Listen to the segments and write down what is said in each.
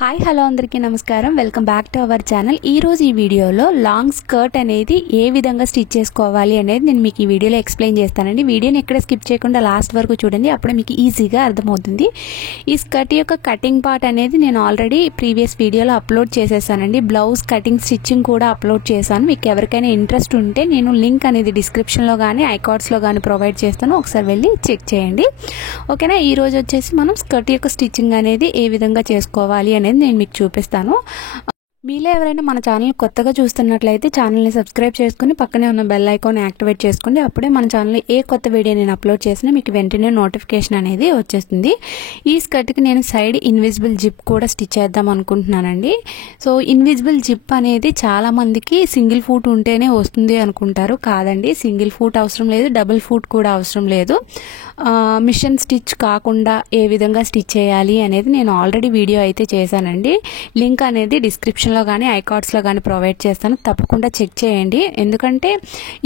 Hi hello అందరికీ నమస్కారం. Welcome back to our channel. ఈ రోజు ఈ వీడియోలో లాంగ్ స్కర్ట్ అనేది ఏ విధంగా స్టిచ్ చేసుకోవాలి అనేది నేను మీకు ఈ వీడియోలో ఎక్స్ప్లెయిన్ చేస్తానండి. వీడియోని ఎక్కడ స్కిప్ చేయకుండా లాస్ట్ వరకు చూడండి, అప్పుడే మీకు ఈజీగా అర్థమవుతుంది. ఈ స్కర్ట్ యొక్క కటింగ్ పార్ట్ అనేది నేను ఆల్రెడీ ప్రీవియస్ వీడియోలో అప్లోడ్ చేసేసానండి. బ్లౌజ్ కటింగ్ స్టిచ్చింగ్ కూడా అప్లోడ్ చేశాను. మీకు ఎవరికైనా ఇంట్రెస్ట్ ఉంటే నేను లింక్ అనేది డిస్క్రిప్షన్లో కానీ ఐకార్డ్స్లో కానీ ప్రొవైడ్ చేస్తాను, ఒకసారి వెళ్ళి చెక్ చేయండి. ఓకేనా. ఈ రోజు వచ్చేసి మనం స్కర్ట్ యొక్క స్టిచ్చింగ్ అనేది ఏ విధంగా చేసుకోవాలి అనేది నేను మీకు చూపిస్తాను. మీలో ఎవరైనా మన ఛానల్ కొత్తగా చూస్తున్నట్లయితే ఛానల్ని సబ్స్క్రైబ్ చేసుకుని పక్కనే ఉన్న బెల్ ఐకాన్ యాక్టివేట్ చేసుకోండి. అప్పుడే మన ఛానల్లో ఏ కొత్త వీడియో నేను అప్లోడ్ చేసినా మీకు వెంటనే నోటిఫికేషన్ అనేది వచ్చేస్తుంది. ఈ స్కర్ట్కి నేను సైడ్ ఇన్విజిబుల్ జిప్ కూడా స్టిచ్ చేద్దాం అనుకుంటున్నానండి. సో ఇన్విజిబుల్ జిప్ అనేది చాలా మందికి సింగిల్ ఫూట్ ఉంటేనే వస్తుంది అనుకుంటారు. కాదండి, సింగిల్ ఫూట్ అవసరం లేదు, డబుల్ ఫూట్ కూడా అవసరం లేదు. మిషన్ స్టిచ్ కాకుండా ఏ విధంగా స్టిచ్ చేయాలి అనేది నేను ఆల్రెడీ వీడియో అయితే చేశానండి. లింక్ అనేది డిస్క్రిప్షన్లో కానీ ఐకార్డ్స్లో కానీ ప్రొవైడ్ చేస్తాను, తప్పకుండా చెక్ చేయండి. ఎందుకంటే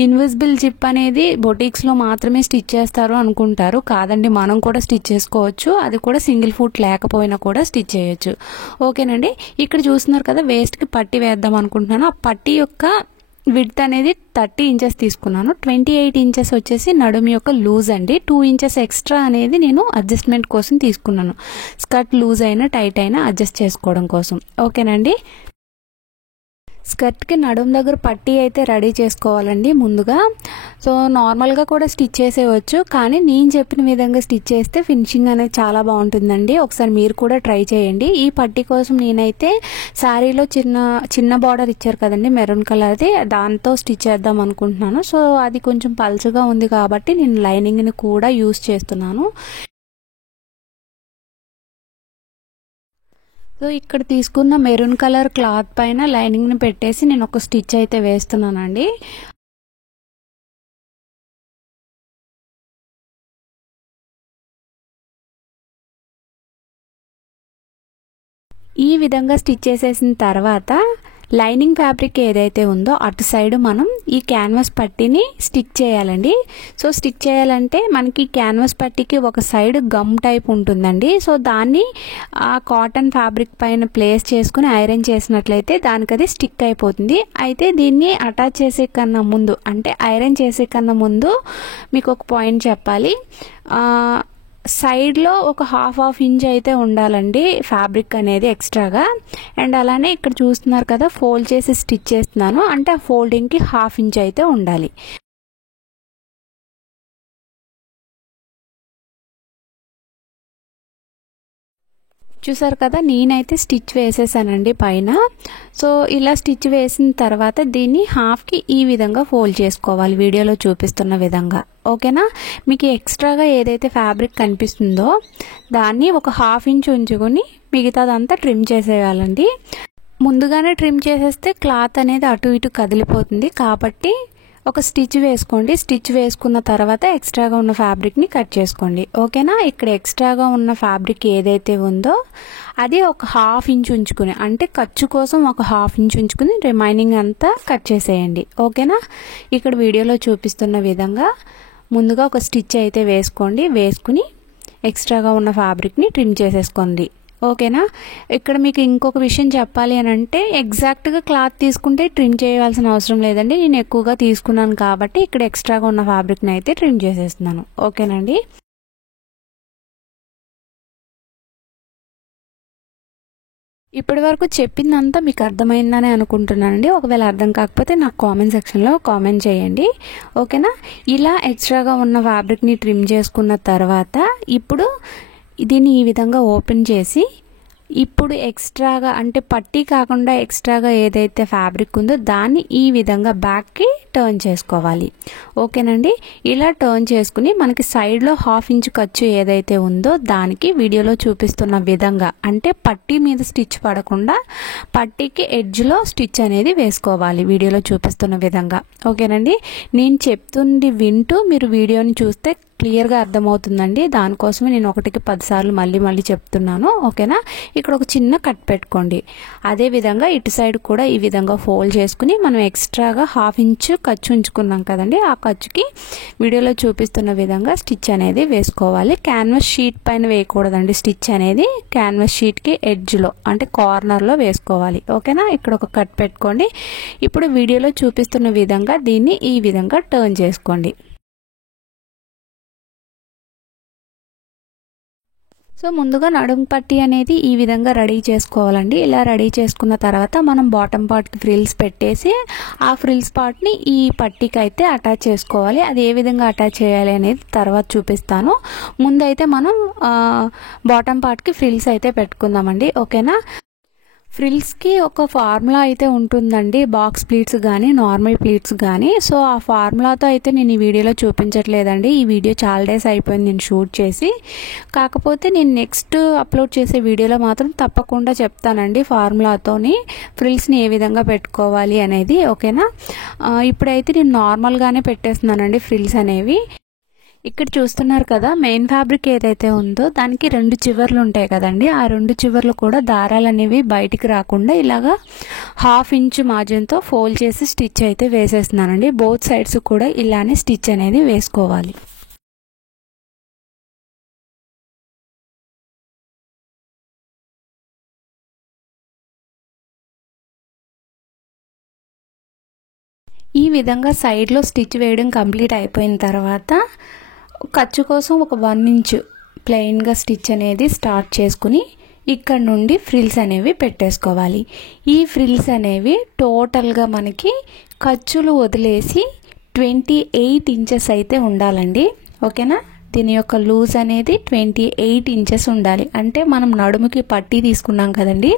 ఇన్విజిబుల్ జిప్ అనేది బొటిక్స్లో మాత్రమే స్టిచ్ చేస్తారు అనుకుంటారు. కాదండి, మనం కూడా స్టిచ్ చేసుకోవచ్చు. అది కూడా సింగిల్ ఫూట్ లేకపోయినా కూడా స్టిచ్ చేయొచ్చు. ఓకేనండి. ఇక్కడ చూస్తున్నారు కదా, వేస్ట్కి పట్టీ వేద్దాం అనుకుంటున్నాను. ఆ పట్టీ యొక్క విడ్త్ అనేది 30 ఇంచెస్ తీసుకున్నాను. 28 ఇంచెస్ వచ్చేసి నడుము యొక్క లూజ్ అండి. 2 ఇంచెస్ ఎక్స్ట్రా అనేది నేను అడ్జస్ట్మెంట్ కోసం తీసుకున్నాను. స్కర్ట్ లూజ్ అయినా టైట్ అయినా అడ్జస్ట్ చేసుకోవడం కోసం. ఓకేనండి. స్కర్ట్కి నడుము దగ్గర పట్టీ అయితే రెడీ చేసుకోవాలండి ముందుగా. సో నార్మల్గా కూడా స్టిచ్ చేసేవచ్చు, కానీ నేను చెప్పిన విధంగా స్టిచ్ చేస్తే ఫినిషింగ్ అనేది చాలా బాగుంటుందండి. ఒకసారి మీరు కూడా ట్రై చేయండి. ఈ పట్టీ కోసం నేనైతే శారీలో చిన్న బార్డర్ ఇచ్చారు కదండి, మెరూన్ కలర్ది, దాంతో స్టిచ్ చేద్దాం అనుకుంటున్నాను. సో అది కొంచెం పల్చగా ఉంది కాబట్టి నేను లైనింగ్ని కూడా యూస్ చేస్తున్నాను. సో ఇక్కడ తీసుకున్న మెరూన్ కలర్ క్లాత్ పైన లైనింగ్ని పెట్టేసి నేను ఒక స్టిచ్ అయితే వేస్తున్నానండి. ఈ విధంగా స్టిచ్ చేసేసిన తర్వాత లైనింగ్ ఫ్యాబ్రిక్ ఏదైతే ఉందో అటు సైడ్ మనం ఈ క్యాన్వాస్ పట్టీని స్టిక్ చేయాలండి. సో స్టిక్ చేయాలంటే మనకి క్యాన్వాస్ పట్టీకి ఒక సైడ్ గమ్ టైప్ ఉంటుందండి. సో దాన్ని ఆ కాటన్ ఫ్యాబ్రిక్ పైన ప్లేస్ చేసుకుని ఐరన్ చేసినట్లయితే దానికి అది స్టిక్ అయిపోతుంది. అయితే దీన్ని అటాచ్ చేసే కన్నా ముందు, అంటే ఐరన్ చేసే కన్నా ముందు మీకు ఒక పాయింట్ చెప్పాలి. సైడ్లో ఒక హాఫ్ ఇంచ్ అయితే ఉండాలండి ఫ్యాబ్రిక్ అనేది ఎక్స్ట్రాగా. అండ్ అలానే ఇక్కడ చూస్తున్నారు కదా, ఫోల్డ్ చేసి స్టిచ్ చేస్తున్నాను, అంటే ఆ ఫోల్డింగ్కి హాఫ్ ఇంచ్ అయితే ఉండాలి. చూసారు కదా, నేనైతే స్టిచ్ వేసేసానండి పైన. సో ఇలా స్టిచ్ వేసిన తర్వాత దీన్ని హాఫ్కి ఈ విధంగా ఫోల్డ్ చేసుకోవాలి, వీడియోలో చూపిస్తున్న విధంగా. ఓకేనా. మీకు ఎక్స్ట్రాగా ఏదైతే ఫ్యాబ్రిక్ కనిపిస్తుందో దాన్ని ఒక హాఫ్ ఇంచ్ ఉంచుకొని మిగతాదంతా ట్రిమ్ చేసేయాలండి. ముందుగానే ట్రిమ్ చేసేస్తే క్లాత్ అనేది అటు ఇటు కదిలిపోతుంది, కాబట్టి ఒక స్టిచ్ వేసుకోండి. స్టిచ్ వేసుకున్న తర్వాత ఎక్స్ట్రాగా ఉన్న ఫ్యాబ్రిక్ని కట్ చేసుకోండి. ఓకేనా. ఇక్కడ ఎక్స్ట్రాగా ఉన్న ఫ్యాబ్రిక్ ఏదైతే ఉందో అది ఒక హాఫ్ ఇంచ్ ఉంచుకుని, అంటే ఖర్చు కోసం ఒక హాఫ్ ఇంచ్ ఉంచుకుని రిమైనింగ్ అంతా కట్ చేసేయండి. ఓకేనా. ఇక్కడ వీడియోలో చూపిస్తున్న విధంగా ముందుగా ఒక స్టిచ్ అయితే వేసుకోండి. వేసుకుని ఎక్స్ట్రాగా ఉన్న ఫ్యాబ్రిక్ని ట్రిమ్ చేసేసుకోండి. ఓకేనా. ఇక్కడ మీకు ఇంకొక విషయం చెప్పాలి అని అంటే, ఎగ్జాక్ట్గా క్లాత్ తీసుకుంటే ట్రిమ్ చేయాల్సిన అవసరం లేదండి. నేను ఎక్కువగా తీసుకున్నాను కాబట్టి ఇక్కడ ఎక్స్ట్రాగా ఉన్న ఫ్యాబ్రిక్ని అయితే ట్రిమ్ చేసేస్తున్నాను. ఓకేనండి. ఇప్పటి వరకు చెప్పిందంతా మీకు అర్థమైందని అనుకుంటున్నానండి. ఒకవేళ అర్థం కాకపోతే నాకు కామెంట్ సెక్షన్లో కామెంట్ చేయండి. ఓకేనా. ఇలా ఎక్స్ట్రాగా ఉన్న ఫ్యాబ్రిక్ని ట్రిమ్ చేసుకున్న తర్వాత ఇప్పుడు దీన్ని ఈ విధంగా ఓపెన్ చేసి, ఇప్పుడు ఎక్స్ట్రాగా అంటే పట్టీ కాకుండా ఎక్స్ట్రాగా ఏదైతే ఫ్యాబ్రిక్ ఉందో దాన్ని ఈ విధంగా బ్యాక్కి టర్న్ చేసుకోవాలి. ఓకేనండి. ఇలా టర్న్ చేసుకుని మనకి సైడ్లో హాఫ్ ఇంచ్ ఖర్చు ఏదైతే ఉందో దానికి వీడియోలో చూపిస్తున్న విధంగా, అంటే పట్టీ మీద స్టిచ్ పడకుండా పట్టీకి ఎడ్జ్లో స్టిచ్ అనేది వేసుకోవాలి, వీడియోలో చూపిస్తున్న విధంగా. ఓకేనండి. నేను చెప్తుంది వింటూ మీరు వీడియోని చూస్తే క్లియర్గా అర్థమవుతుందండి. దానికోసమే నేను 1కి 10 సార్లు మళ్ళీ చెప్తున్నాను. ఓకేనా. ఇక్కడ ఒక చిన్న కట్ పెట్టుకోండి. అదే విధంగా ఇటు సైడ్ కూడా ఈ విధంగా ఫోల్డ్ చేసుకుని మనం ఎక్స్ట్రాగా 1/2 ఇంచ్ ఖర్చు ఉంచుకున్నాం కదండి, ఆ ఖర్చుకి వీడియోలో చూపిస్తున్న విధంగా స్టిచ్ అనేది వేసుకోవాలి. క్యాన్వాస్ షీట్ పైన వేయకూడదండి స్టిచ్ అనేది, క్యాన్వాస్ షీట్కి ఎడ్జ్లో అంటే కార్నర్లో వేసుకోవాలి. ఓకేనా. ఇక్కడ ఒక కట్ పెట్టుకోండి. ఇప్పుడు వీడియోలో చూపిస్తున్న విధంగా దీన్ని ఈ విధంగా టర్న్ చేసుకోండి. సో ముందుగా నడుము పట్టీ అనేది ఈ విధంగా రెడీ చేసుకోవాలండి. ఇలా రెడీ చేసుకున్న తర్వాత మనం బాటమ్ పార్ట్కి ఫ్రిల్స్ పెట్టేసి ఆ ఫ్రిల్స్ పార్ట్ని ఈ పట్టీకి అయితే అటాచ్ చేసుకోవాలి. అది ఏ విధంగా అటాచ్ చేయాలి అనేది తర్వాత చూపిస్తాను. ముందైతే మనం బాటమ్ పార్ట్కి ఫ్రిల్స్ అయితే పెట్టుకుందామండి. ఓకేనా. ఫ్రిల్స్కి ఒక ఫార్ములా అయితే ఉంటుందండి, బాక్స్ ప్లీట్స్ కానీ నార్మల్ ప్లీట్స్ కానీ. సో ఆ ఫార్ములాతో అయితే నేను ఈ వీడియోలో చూపించట్లేదండి. ఈ వీడియో చాలా డేస్ అయిపోయింది నేను షూట్ చేసి. కాకపోతే నేను నెక్స్ట్ అప్లోడ్ చేసే వీడియోలో మాత్రం తప్పకుండా చెప్తానండి ఫార్ములాతోని ఫ్రిల్స్ని ఏ విధంగా పెట్టుకోవాలి అనేది. ఓకేనా. ఇప్పుడైతే నేను నార్మల్గానే పెట్టేస్తున్నానండి ఫ్రిల్స్ అనేవి. ఇక్కడ చూస్తున్నారు కదా, మెయిన్ ఫ్యాబ్రిక్ ఏదైతే ఉందో దానికి 2 చివర్లు ఉంటాయి కదండి, ఆ 2 చివర్లు కూడా దారాలు అనేవి బయటికి రాకుండా ఇలాగా 1/2 ఇంచ్ మార్జిన్తో ఫోల్డ్ చేసి స్టిచ్ అయితే వేసేస్తున్నానండి. బోత్ సైడ్స్ కూడా ఇలానే స్టిచ్ అనేది వేసుకోవాలి. ఈ విధంగా సైడ్లో స్టిచ్ వేయడం కంప్లీట్ అయిపోయిన తర్వాత ఖర్చు కోసం ఒక 1 ఇంచ్ ప్లెయిన్గా స్టిచ్ అనేది స్టార్ట్ చేసుకుని ఇక్కడ నుండి ఫ్రిల్స్ అనేవి పెట్టేసుకోవాలి. ఈ ఫ్రిల్స్ అనేవి టోటల్గా మనకి ఖర్చులు వదిలేసి 28 ఇంచెస్ అయితే ఉండాలండి. ఓకేనా. దీని యొక్క లూజ్ అనేది 28 ఇంచెస్ ఉండాలి. అంటే మనం నడుముకి పట్టీ తీసుకున్నాం కదండి,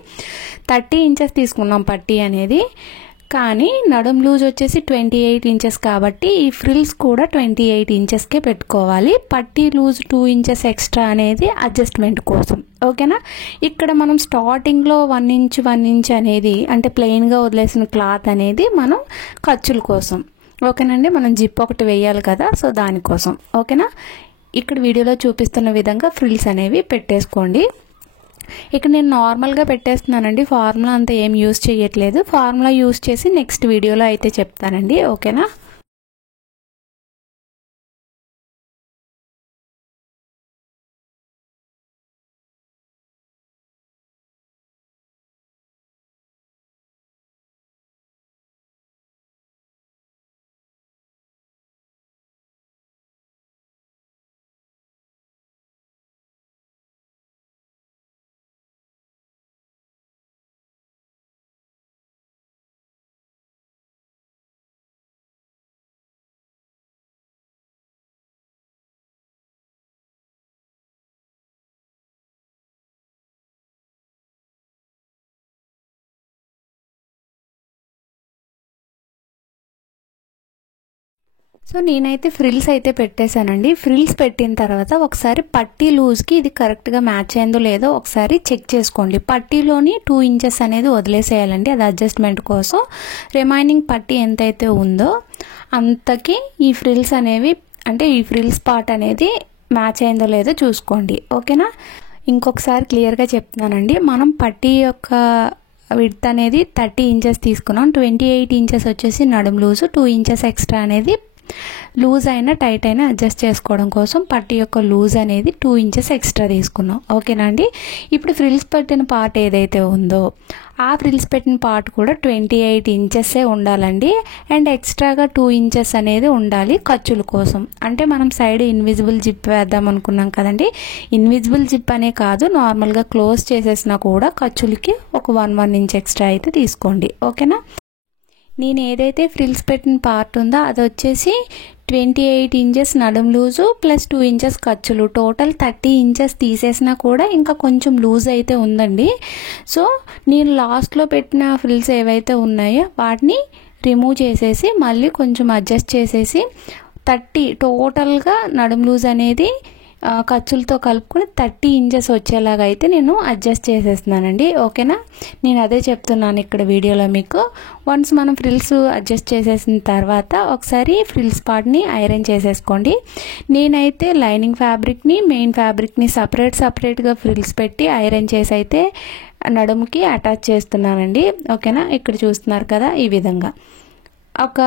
30 ఇంచెస్ తీసుకున్నాం పట్టీ అనేది, కానీ నడుం లూజ్ వచ్చేసి 28 ఇంచెస్ కాబట్టి ఈ ఫ్రిల్స్ కూడా 28 ఇంచెస్కే పెట్టుకోవాలి. పట్టీ లూజ్ 2 ఇంచెస్ ఎక్స్ట్రా అనేది అడ్జస్ట్మెంట్ కోసం. ఓకేనా. ఇక్కడ మనం స్టార్టింగ్లో 1 ఇంచ్ అనేది అంటే ప్లెయిన్గా వదిలేసిన క్లాత్ అనేది మనం ఖర్చుల కోసం. ఓకేనండి. మనం జిప్ ఒకటి వేయాలి కదా, సో దానికోసం. ఓకేనా. ఇక్కడ వీడియోలో చూపిస్తున్న విధంగా ఫ్రిల్స్ అనేవి పెట్టేసుకోండి. ఇక్కడ నేను నార్మల్గా పెట్టేస్తున్నానండి, ఫార్ములా అంతా ఏం యూజ్ చేయట్లేదు. ఫార్ములా యూజ్ చేసి నెక్స్ట్ వీడియోలో అయితే చెప్తానండి. ఓకేనా. సో నేనైతే ఫ్రిల్స్ అయితే పెట్టేశానండి. ఫ్రిల్స్ పెట్టిన తర్వాత ఒకసారి పట్టీ లూజ్కి ఇది కరెక్ట్గా మ్యాచ్ అయిందో లేదో ఒకసారి చెక్ చేసుకోండి. పట్టీలోని 2 ఇంచెస్ అనేది వదిలేసేయాలండి, అది అడ్జస్ట్మెంట్ కోసం. రిమైనింగ్ పట్టీ ఎంతైతే ఉందో అంతకి ఈ ఫ్రిల్స్ అనేవి అంటే ఈ ఫ్రిల్స్ పార్ట్ అనేది మ్యాచ్ అయిందో లేదో చూసుకోండి. ఓకేనా. ఇంకొకసారి క్లియర్గా చెప్తున్నానండి, మనం పట్టీ యొక్క విడ్త్ అనేది 30 ఇంచెస్ తీసుకున్నాం, 28 ఇంచెస్ వచ్చేసి నడుము లూజు, 2 ఇంచెస్ ఎక్స్ట్రా అనేది లూజ్ అయినా టైట్ అయినా అడ్జస్ట్ చేసుకోవడం కోసం పట్టీ యొక్క లూజ్ అనేది 2 ఇంచెస్ ఎక్స్ట్రా తీసుకున్నాం. ఓకేనా అండి. ఇప్పుడు ఫ్రిల్స్ పెట్టిన పార్ట్ ఏదైతే ఉందో ఆ ఫ్రిల్స్ పెట్టిన పార్ట్ కూడా 28 ఇంచెస్సే ఉండాలండి. అండ్ ఎక్స్ట్రాగా 2 ఇంచెస్ అనేది ఉండాలి ఖర్చుల కోసం. అంటే మనం సైడ్ ఇన్విజిబుల్ జిప్ వేద్దాం అనుకున్నాం కదండి, ఇన్విజిబుల్ జిప్ అనే కాదు, నార్మల్గా క్లోజ్ చేసేసినా కూడా ఖర్చులకి ఒక 1 ఇంచ్ ఎక్స్ట్రా అయితే తీసుకోండి. ఓకేనా. నేను ఏదైతే ఫ్రిల్స్ పెట్టిన పార్ట్ ఉందో అది వచ్చేసి 28 ఇంచెస్ నడుం లూజు ప్లస్ 2 ఇంచెస్ ఖర్చులు, టోటల్ 30 ఇంచెస్ తీసేసినా కూడా ఇంకా కొంచెం లూజ్ అయితే ఉందండి. సో నేను లాస్ట్లో పెట్టిన ఫ్రిల్స్ ఏవైతే ఉన్నాయో వాటిని రిమూవ్ చేసేసి మళ్ళీ కొంచెం అడ్జస్ట్ చేసేసి 30 టోటల్గా నడుం లూజ్ అనేది ఖర్చులతో కలుపుకొని 30 ఇంచెస్ వచ్చేలాగా అయితే నేను అడ్జస్ట్ చేసేస్తున్నానండి. ఓకేనా, నేను అదే చెప్తున్నాను ఇక్కడ వీడియోలో మీకు. వన్స్ మనం ఫ్రిల్స్ అడ్జస్ట్ చేసేసిన తర్వాత ఒకసారి ఫ్రిల్స్ పార్ట్ని ఐరన్ చేసేసుకోండి. నేనైతే లైనింగ్ ఫ్యాబ్రిక్ని మెయిన్ ఫ్యాబ్రిక్ని సపరేట్గా ఫ్రిల్స్ పెట్టి ఐరన్ చేసి అయితే నడుముకి అటాచ్ చేస్తున్నానండి. ఓకేనా, ఇక్కడ చూస్తున్నారు కదా, ఈ విధంగా ఒక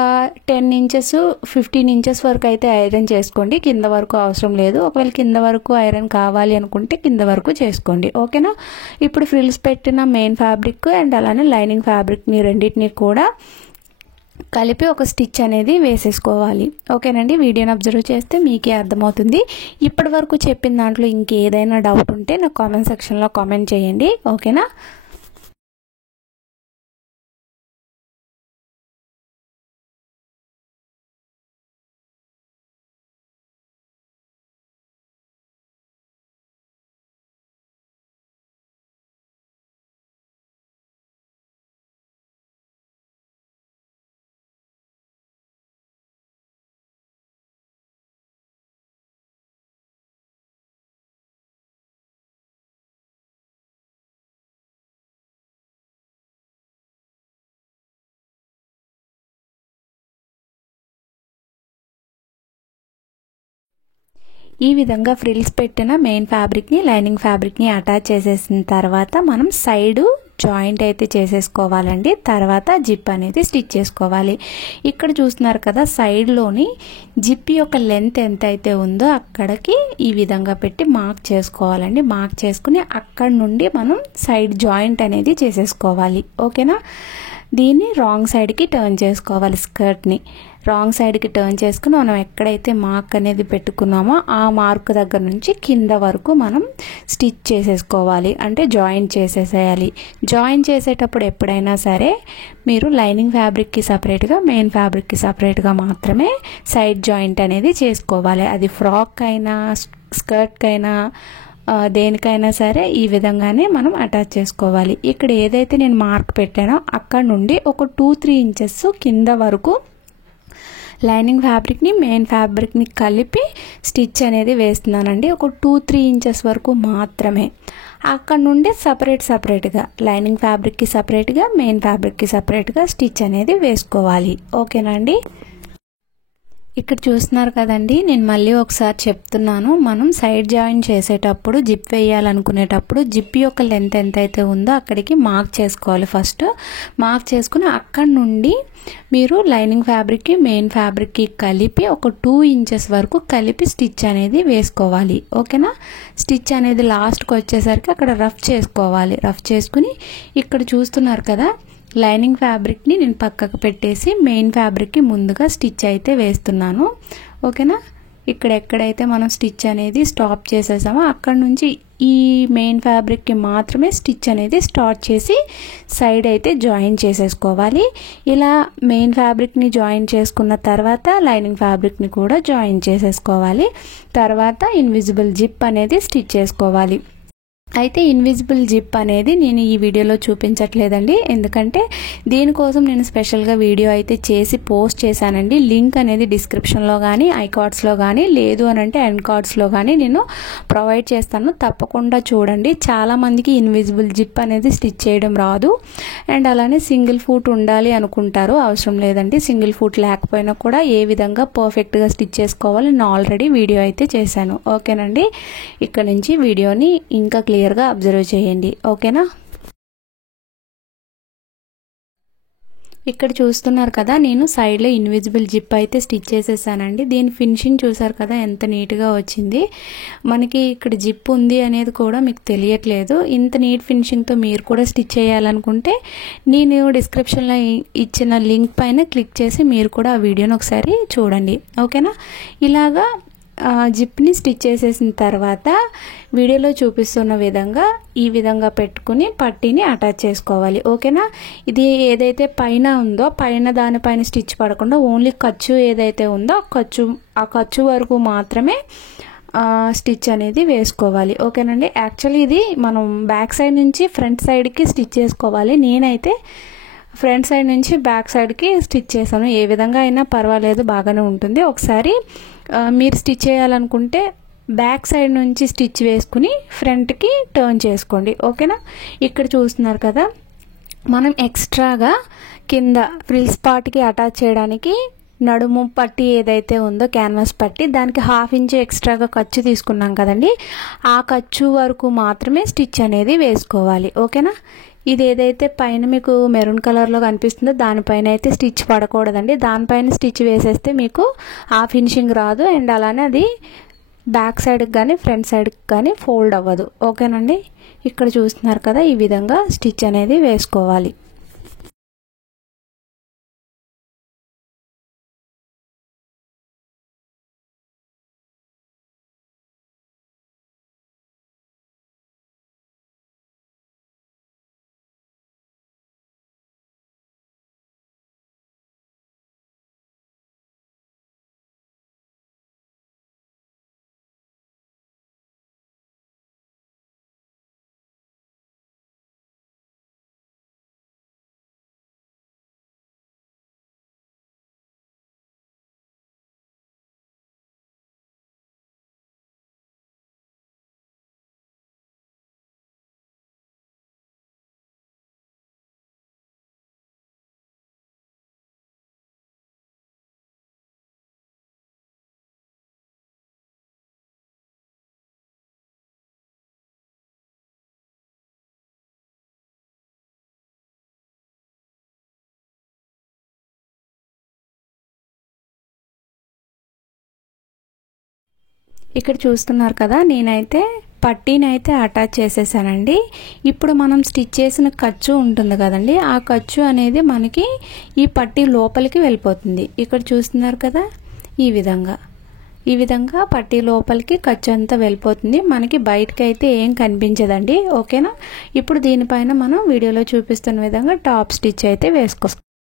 10 ఇంచెస్ 15 ఇంచెస్ వరకు అయితే ఐరన్ చేసుకోండి. కింద వరకు అవసరం లేదు. ఒకవేళ కింద వరకు ఐరన్ కావాలి అనుకుంటే కింద వరకు చేసుకోండి. ఓకేనా, ఇప్పుడు ఫ్రిల్స్ పెట్టిన మెయిన్ ఫ్యాబ్రిక్ అండ్ అలానే లైనింగ్ ఫ్యాబ్రిక్ని రెండింటిని కూడా కలిపి ఒక స్టిచ్ అనేది వేసేసుకోవాలి. ఓకేనండి, వీడియోని అబ్జర్వ్ చేస్తే మీకే అర్థమవుతుంది. ఇప్పటి వరకు చెప్పిన దాంట్లో ఇంకేదైనా డౌట్ ఉంటే నాకు కామెంట్ సెక్షన్లో కామెంట్ చేయండి. ఓకేనా, ఈ విధంగా ఫ్రిల్స్ పెట్టిన మెయిన్ ఫ్యాబ్రిక్ని లైనింగ్ ఫ్యాబ్రిక్ని అటాచ్ చేసేసిన తర్వాత మనం సైడ్ జాయింట్ అయితే చేసేసుకోవాలండి. తర్వాత జిప్ అనేది స్టిచ్ చేసుకోవాలి. ఇక్కడ చూస్తున్నారు కదా, సైడ్లోని జిప్ యొక్క లెంత్ ఎంత అయితే ఉందో అక్కడికి ఈ విధంగా పెట్టి మార్క్ చేసుకోవాలండి. మార్క్ చేసుకుని అక్కడ నుండి మనం సైడ్ జాయింట్ అనేది చేసేసుకోవాలి. ఓకేనా, దీన్ని రాంగ్ సైడ్కి టర్న్ చేసుకోవాలి. స్కర్ట్ని రాంగ్ సైడ్కి టర్న్ చేసుకుని మనం ఎక్కడైతే మార్క్ అనేది పెట్టుకున్నామో ఆ మార్క్ దగ్గర నుంచి కింద వరకు మనం స్టిచ్ చేసేసుకోవాలి, అంటే జాయిన్ చేసేసేయాలి. జాయిన్ చేసేటప్పుడు ఎప్పుడైనా సరే మీరు లైనింగ్ ఫ్యాబ్రిక్కి సపరేట్గా మెయిన్ ఫ్యాబ్రిక్కి సపరేట్గా మాత్రమే సైడ్ జాయింట్ అనేది చేసుకోవాలి. అది ఫ్రాక్ అయినా స్కర్ట్కైనా దేనికైనా సరే ఈ విధంగానే మనం అటాచ్ చేసుకోవాలి. ఇక్కడ ఏదైతే నేను మార్క్ పెట్టానో అక్కడ నుండి ఒక 2-3 ఇంచెస్ కింద వరకు లైనింగ్ ఫ్యాబ్రిక్ని మెయిన్ ఫ్యాబ్రిక్ని కలిపి స్టిచ్ అనేది వేస్తున్నానండి. ఒక 2-3 ఇంచెస్ వరకు మాత్రమే. అక్కడ నుండి సపరేట్గా లైనింగ్ ఫ్యాబ్రిక్కి సపరేట్గా మెయిన్ ఫ్యాబ్రిక్కి సపరేట్గా స్టిచ్ అనేది వేసుకోవాలి. ఓకేనండి, ఇక్కడ చూస్తున్నారు కదండి, నేను మళ్ళీ ఒకసారి చెప్తున్నాను. మనం సైడ్ జాయిన్ చేసేటప్పుడు జిప్ వేయాలనుకునేటప్పుడు జిప్ యొక్క లెంత్ ఎంతైతే ఉందో అక్కడికి మార్క్ చేసుకోవాలి. ఫస్ట్ మార్క్ చేసుకుని అక్కడ నుండి మీరు లైనింగ్ ఫ్యాబ్రిక్కి మెయిన్ ఫ్యాబ్రిక్కి కలిపి ఒక 2 ఇంచెస్ వరకు కలిపి స్టిచ్ అనేది వేసుకోవాలి. ఓకేనా, స్టిచ్ అనేది లాస్ట్కి వచ్చేసరికి అక్కడ రఫ్ చేసుకోవాలి. రఫ్ చేసుకుని ఇక్కడ చూస్తున్నారు కదా, లైనింగ్ ఫ్యాబ్రిక్ని నేను పక్కకు పెట్టేసి మెయిన్ ఫ్యాబ్రిక్కి ముందుగా స్టిచ్ అయితే వేస్తున్నాను. ఓకేనా, ఇక్కడ ఎక్కడైతే మనం స్టిచ్ అనేది స్టాప్ చేసేసామో అక్కడ నుంచి ఈ మెయిన్ ఫ్యాబ్రిక్కి మాత్రమే స్టిచ్ అనేది స్టార్ట్ చేసి సైడ్ అయితే జాయిన్ చేసేసుకోవాలి. ఇలా మెయిన్ ఫ్యాబ్రిక్ని జాయిన్ చేసుకున్న తర్వాత లైనింగ్ ఫ్యాబ్రిక్ని కూడా జాయిన్ చేసేసుకోవాలి. తర్వాత ఇన్విజిబుల్ జిప్ అనేది స్టిచ్ చేసుకోవాలి. అయితే ఇన్విజిబుల్ జిప్ అనేది నేను ఈ వీడియోలో చూపించట్లేదండి, ఎందుకంటే దీనికోసం నేను స్పెషల్గా వీడియో అయితే చేసి పోస్ట్ చేశానండి. లింక్ అనేది డిస్క్రిప్షన్లో కానీ ఐకార్డ్స్లో కానీ లేదు అని అంటే ఎండ్ కార్డ్స్లో కానీ నేను ప్రొవైడ్ చేస్తాను. తప్పకుండా చూడండి. చాలామందికి ఇన్విజిబుల్ జిప్ అనేది స్టిచ్ చేయడం రాదు. అండ్ అలానే సింగిల్ ఫుట్ ఉండాలి అనుకుంటారు. అవసరం లేదండి, సింగిల్ ఫుట్ లేకపోయినా కూడా ఏ విధంగా పర్ఫెక్ట్గా స్టిచ్ చేసుకోవాలి నేను ఆల్రెడీ వీడియో అయితే చేశాను. ఓకేనండి, ఇక్కడ నుంచి వీడియోని ఇంకా క్లియర్గా అబ్జర్వ్ చేయండి. ఓకేనా, ఇక్కడ చూస్తున్నారు కదా, నేను సైడ్లో ఇన్విజిబుల్ జిప్ అయితే స్టిచ్ చేసేసానండి. దీని ఫినిషింగ్ చూసారు కదా ఎంత నీట్గా వచ్చింది. మనకి ఇక్కడ జిప్ ఉంది అనేది కూడా మీకు తెలియట్లేదు. ఇంత నీట్ ఫినిషింగ్తో మీరు కూడా స్టిచ్ చేయాలనుకుంటే నేను డిస్క్రిప్షన్లో ఇచ్చిన లింక్ పైన క్లిక్ చేసి మీరు కూడా ఆ వీడియోని ఒకసారి చూడండి. ఓకేనా, ఇలాగా జిప్ని స్టిచ్ చేసేసిన తర్వాత వీడియోలో చూపిస్తున్న విధంగా ఈ విధంగా పెట్టుకుని పట్టీని అటాచ్ చేసుకోవాలి. ఓకేనా, ఇది ఏదైతే పైన ఉందో పైన దానిపైన స్టిచ్ పడకుండా ఓన్లీ ఖర్చు ఏదైతే ఉందో ఆ ఖర్చు వరకు మాత్రమే స్టిచ్ అనేది వేసుకోవాలి. ఓకేనండి, యాక్చువల్లీ ఇది మనం బ్యాక్ సైడ్ నుంచి ఫ్రంట్ సైడ్కి స్టిచ్ చేసుకోవాలి. నేనైతే ఫ్రంట్ సైడ్ నుంచి బ్యాక్ సైడ్కి స్టిచ్ చేశాను. ఏ విధంగా అయినా పర్వాలేదు, బాగానే ఉంటుంది. ఒకసారి మీరు స్టిచ్ చేయాలనుకుంటే బ్యాక్ సైడ్ నుంచి స్టిచ్ వేసుకుని ఫ్రంట్కి టర్న్ చేసుకోండి. ఓకేనా? ఇక్కడ చూస్తున్నారు కదా, మనం ఎక్స్ట్రాగా కింద ఫ్రిల్స్ పార్ట్కి అటాచ్ చేయడానికి నడుము పట్టి ఏదైతే ఉందో క్యాన్వాస్ పట్టి, దానికి 1/2 ఇంచ్ ఎక్స్ట్రాగా ఖర్చు తీసుకున్నాం కదండి, ఆ ఖర్చు వరకు మాత్రమే స్టిచ్ అనేది వేసుకోవాలి. ఓకేనా? ఇది ఏదైతే పైన మీకు మెరూన్ కలర్లో కనిపిస్తుందో దానిపైన అయితే స్టిచ్ పడకూడదండి. దానిపైన స్టిచ్ వేసేస్తే మీకు ఆ ఫినిషింగ్ రాదు, అండ్ అలానే అది బ్యాక్ సైడ్కి కానీ ఫ్రంట్ సైడ్కి కానీ ఫోల్డ్ అవ్వదు. ఓకేనండి? ఇక్కడ చూస్తున్నారు కదా, ఈ విధంగా స్టిచ్ అనేది వేసుకోవాలి. ఇక్కడ చూస్తున్నారు కదా, నేనైతే పట్టీని అయితే అటాచ్ చేసేసానండి. ఇప్పుడు మనం స్టిచ్ చేసిన ఖర్చు ఉంటుంది కదండి, ఆ ఖర్చు అనేది మనకి ఈ పట్టీ లోపలికి వెళ్ళిపోతుంది. ఇక్కడ చూస్తున్నారు కదా, ఈ విధంగా పట్టీ లోపలికి ఖర్చు అంతా వెళ్ళిపోతుంది. మనకి బయటకి అయితే ఏం కనిపించదండి. ఓకేనా? ఇప్పుడు దీనిపైన మనం వీడియోలో చూపిస్తున్న విధంగా టాప్ స్టిచ్ అయితే వేసుకోవాలి.